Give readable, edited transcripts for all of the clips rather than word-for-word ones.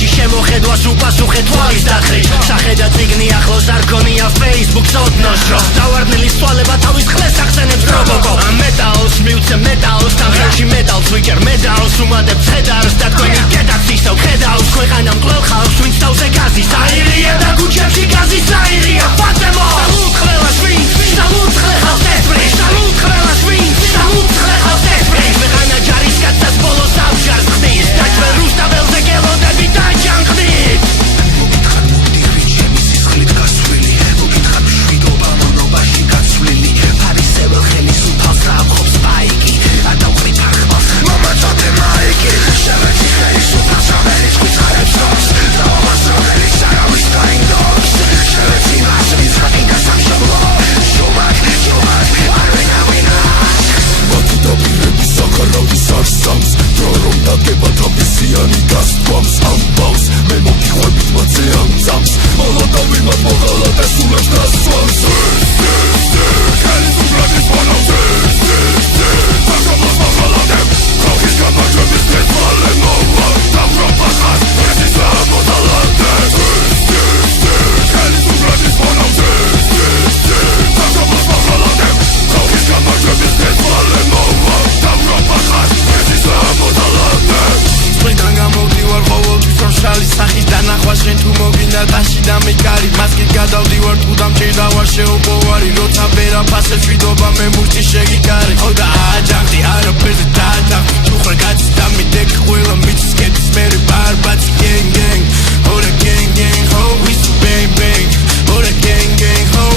ჭრიში შემოხედვას უპასუხე თვალის დახრით შახედა წიგნი ახლოს არ ქონია Facebook-ს ოდნოშო დავარდნილის თვალება თავის ხლეს ახსენებს Robocop მეტალს მივცე მეტალს თან ხელში მეტალს ვიჭერ მედალს უმადებ ცხედარს და თქვენი კედაც ისევ ხედავს ქვეყანა მკვლელ ხალხს ვინც თავზე გაზის აირია და ქუჩებში გაზის აირია ფატემო სალუტ ყველა შვინს სალუტ ხლეხავს ესპრის სალუტ ყველა შვინს სალუტ ხლეხავს ესპრის ქვეყანა ჯარისკაცას ბოლოს ამჯარს ხდის დაჭველ რუსთაველზე გელოდები დაჯანყდით მოგითხარ მოგდიხრი ჩემი სისხლით გასვლილი მოგითხარ მშვიდობა მონობაში გაცვლილი ფარისეულ ხელის უფალს ამხობს ბაიკი ადავყრი ფარხმას მომაწოდე მაიკი შევეცი ხელის უფალს რომელიც გვიცხარებს რობს დავამას რომელიც არავის დაინდობს შევეცი მას ვინც ხატინდა სამშობლო შობაკ არვინავინას მათიდაპირები საკარავის არსამს დრო რომ დაგება თავისიანი გასტვამს ამბავს მე მოგიყვებით მათზე ამ წამს მოლოტოვი მათ მოღალატე სულებს დასვამს ხელისუფლების ფონავზე სამშობლოს მოღალატებ ხალხის გამარჯვების დღეს მალე მოვა დავრობა ხარ ეს ისლა მოძალადებ ხელისუფლების ფონავზე სამშობლოს მოღალატებ ხალხის გამარჯვების დღეს მალე მოვა დავრობა ხარ ეს ისლა მოძალადებ წვრიდან გამოვდივარ ყოველთვის რომ შალი სახის დანახვა შენ თუ მოგინდა ტაში და მეკარი მასკი გადავდივარ თუ დამჭირდავარ შეუპოვარი როცა ვერაფასებს ვიდობა მე მუშტი შეგიკარი ხო და აჯანყდი არაფერზე დააჯანყდი თუ ხარ კაცის დამიდეკ ყველა მიწის კეთის მერე ბარბაცი გენგ გენგ ორა გენგ გენგ ho ის bang bang ორა გენგ გენგ ho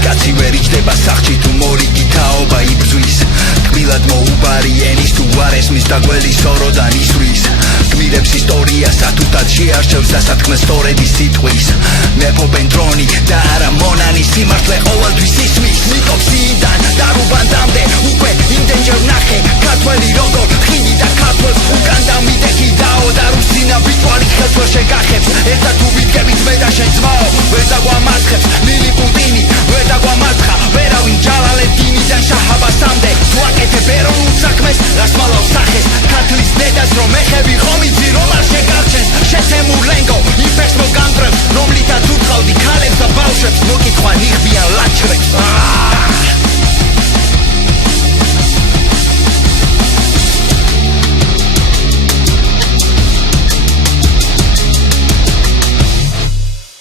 კაცი ვერ იჯდება სახში თუ მორიგი თაობა იბრძვის კბილად მოუბარი ენის თუ არ ესმის და გველი სოროდან ისვრის გმირებს ისტორია სათუთად შეარჩევს და სათქმეს სწორედი სიტყვის მეფობენ დრონი და არა მონანი სიმართლე ყოველთვის ისმის ნიკოპსიდან და რუბანდამდე უკვე იმდენჯერ ვნახე ქართველი როგორ ხინი